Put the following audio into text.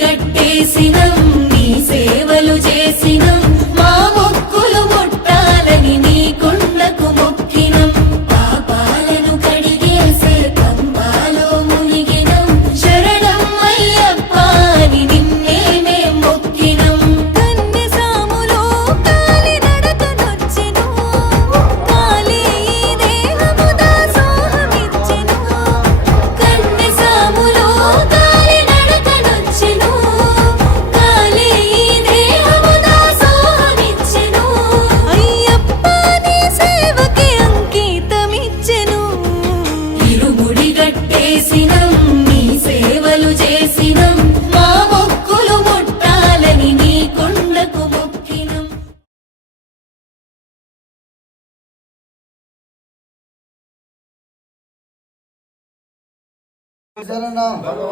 గట్టేసినం నీ సేవలు చేసినం మా మొక్కులు ముట్టాలని నీ కొండకు మొక్కినం పాపాలను కడిగేసే పంబాలో మునిగినం శరణం అయ్యప్ప అని నిన్నే మేం మొక్కినం కన్నె సాములో కాలి నడకనొచ్చెను కాలి ఈ దేహము దాసోహమిచ్చెను కన్నె సాములో కాలి నడకనొచ్చెను కాలి ఈ దేహము దాసోహమిచ్చెను అయ్యప్ప నీ సేవకి అంకితమిచ్చెను ఇరుముడి గట్టేసినం నీ సేవలు చేసినం మా మొక్కులు ముట్టాలని నీ కొండకు మొక్కినం శరణం